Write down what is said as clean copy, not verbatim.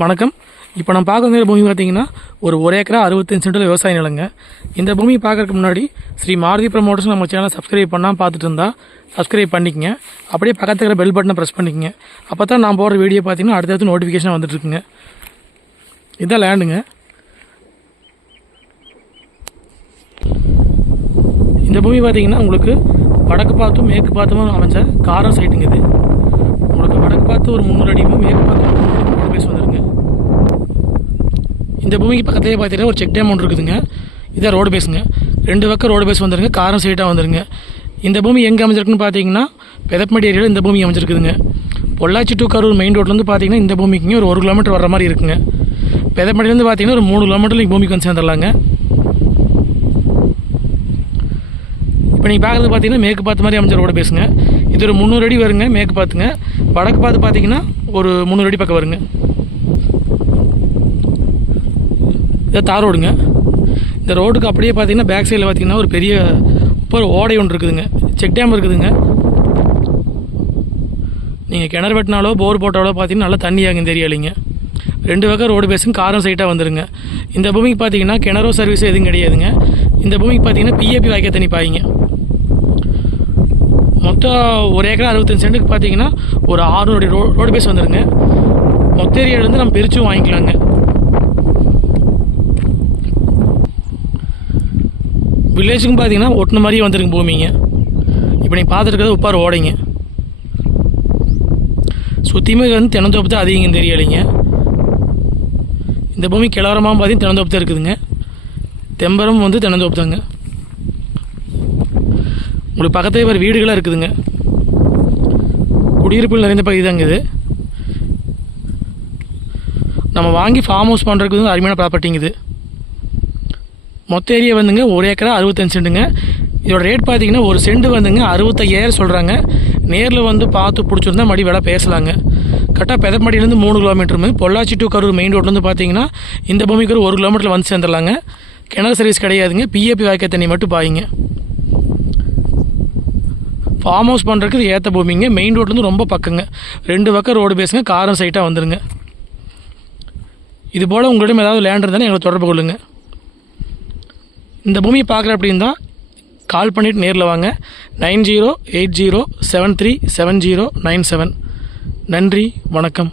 வணக்கம். இப்போ நம்ம பார்க்குற பூமி பார்த்தீங்கன்னா ஒரு ஏக்கரா 65 சென்டில் விவசாய நிலங்க. இந்த பூமி பார்க்கறதுக்கு முன்னாடி ஸ்ரீ மாருதி ப்ரமோட்டர்ஸ் நம்ம சேனலை சப்ஸ்கிரைப் பண்ணால் பார்த்துட்டு இருந்தால் சப்ஸ்கிரைப் பண்ணிக்கங்க. அப்படியே பக்கத்தில் இருக்கிற பெல் பட்டனை ப்ரெஸ் பண்ணிக்கங்க. அப்போ தான் நான் போடுற வீடியோ பார்த்தீங்கன்னா அடுத்தடுத்து நோட்டிஃபிகேஷன் வந்துட்டுருக்குங்க. இதுதான் லேண்டுங்க. இந்த பூமி பார்த்தீங்கன்னா உங்களுக்கு வடக்கு பார்த்தும் மேற்கு பார்த்தும் அமைஞ்ச காரம் சைட்டுங்க. இது உங்களுக்கு வடக்கு பார்த்து ஒரு 300 அடியும் மேற்கு பார்த்து ஒரு 300 அடி பேஸ் வந்துருங்க. இந்த பூமிக்கு பக்கத்திலே பார்த்தீங்கன்னா ஒரு செக் டேம் ஒன்று இருக்குதுங்க. இதான் ரோடு பேஸுங்க. 2 பக்கம் ரோடு பேஸ் வந்துருங்க. காரம் சைட்டாக வந்துருங்க. இந்த பூமி எங்கே அமைஞ்சிருக்குன்னு பார்த்தீங்கன்னா பெதப்பமடி ஏரியாவில் இந்த பூமி அமைஞ்சிருக்குதுங்க. பொள்ளாச்சி டு கரூர் மெயின் ரோட்லேருந்து பார்த்தீங்கன்னா இந்த பூமிக்கு ஒரு 1 கிலோமீட்டர் வர மாதிரி இருக்குங்க. பெதப்பமடியிலேருந்து பார்த்தீங்கன்னா ஒரு 3 கிலோமீட்டரில் இந்த பூமிக்கு வந்து சேர்ந்துடலாங்க. இப்போ நீங்கள் பார்க்குறது பார்த்தீங்கன்னா மேற்கு பார்த்து மாதிரி அமைஞ்ச ரோடு பேசுங்க. இது ஒரு 300 அடி வருங்க மேற்கு பார்த்துங்க. வடக்கு பார்த்து பார்த்தீங்கன்னா ஒரு 300 அடி பக்கம் வருங்க. இதை தார் ரோடுங்க. இந்த ரோடுக்கு அப்படியே பார்த்தீங்கன்னா பேக் சைடில் பார்த்தீங்கன்னா ஒரு பெரிய ஒரு ஓடை ஒன்று இருக்குதுங்க. செக் டேம் இருக்குதுங்க. நீங்கள் கிணறு வெட்டினாலோ போர் போட்டாலோ பார்த்தீங்கன்னா நல்லா தண்ணியாகும் இந்த ஏரியாலிங்க. 2 பக்கம் ரோடு பேசுங்க. காரம் சைட்டாக வந்துருங்க. இந்த பூமிக்கு பார்த்தீங்கன்னா கிணறோ சர்வீஸ் எதுவும் கிடையாதுங்க. இந்த பூமிக்கு பார்த்தீங்கன்னா பிஏபி வாய்க்க தண்ணி பாய்ங்க. மொத்தம் 1 ஏக்கரா 65 சென்ட்டுக்கு பார்த்தீங்கன்னா ஒரு 600 அடி ரோடு பேஸ் வந்துருங்க. மொத்த ஏரியாவிலேருந்து நம்ம பிரிச்சும் வாங்கிக்கலாங்க. வில்லேஜுக்கும் பார்த்தீங்கன்னா ஒட்டின மாதிரியே வந்துருங்க பூமிங்க. இப்போ நீங்கள் பார்த்துட்டு இருக்கிறது உப்பார் ஓடைங்க. சுற்றியுமே வந்து தென்னந்தோப்பு தான் அதிகங்க இந்த ஏரியாலிங்க. இந்த பூமி கிளவரமாக பார்த்தீங்கன்னா தென்னந்தோப்பு தான் இருக்குதுங்க. தெம்பரம் வந்து தென்னந்தோப்பு தாங்க. உங்களுக்கு பக்கத்துலேயே வேறு வீடுகளாக இருக்குதுங்க. குடியிருப்புகள் நிறைந்த பகுதி தாங்க இது. நம்ம வாங்கி ஃபார்ம் ஹவுஸ் பண்ணுறதுக்கு வந்து அருமையான ப்ராப்பர்ட்டிங்க இது. மொத்த ஏரியா வந்துங்க 1 ஏக்கரா 65 சென்ட்டுங்க. இதோட ரேட் பார்த்தீங்கன்னா ஒரு சென்ட் வந்துங்க 65,000 சொல்கிறாங்க. நேரில் வந்து பார்த்து பிடிச்சிருந்தா மறுபடி விலை பேசலாங்க. கரெக்டாக பெதப்பமடியிலேருந்து 3 கிலோமீட்டருமே பொள்ளாச்சி டு கரூர் மெயின் ரோட்லேருந்து பார்த்தீங்கன்னா இந்த பூமிக்கு ஒரு 1 கிலோமீட்டரில் வந்து சேர்ந்துடலாங்க. கிணறு சர்வீஸ் கிடையாதுங்க. பிஏபி வாய்க்க தண்ணி மட்டும் பாய்ங்க. ஃபார்ம் ஹவுஸ் பண்ணுறதுக்கு இது ஏற்ற பூமிங்க. மெயின் ரோட்லேருந்து ரொம்ப பக்கங்க. 2 பக்கம் ரோடு பேசுங்க. காரம் சைட்டாக வந்துடுங்க. இது போல் உங்களிடம் ஏதாவது லேண்ட் இருந்தாலும் எங்களை தொடர்பு கொள்ளுங்க. இந்த பூமியை பார்க்குற அப்படின்னா கால் பண்ணிவிட்டு நேரில் வாங்க. 9080737097. நன்றி, வணக்கம்.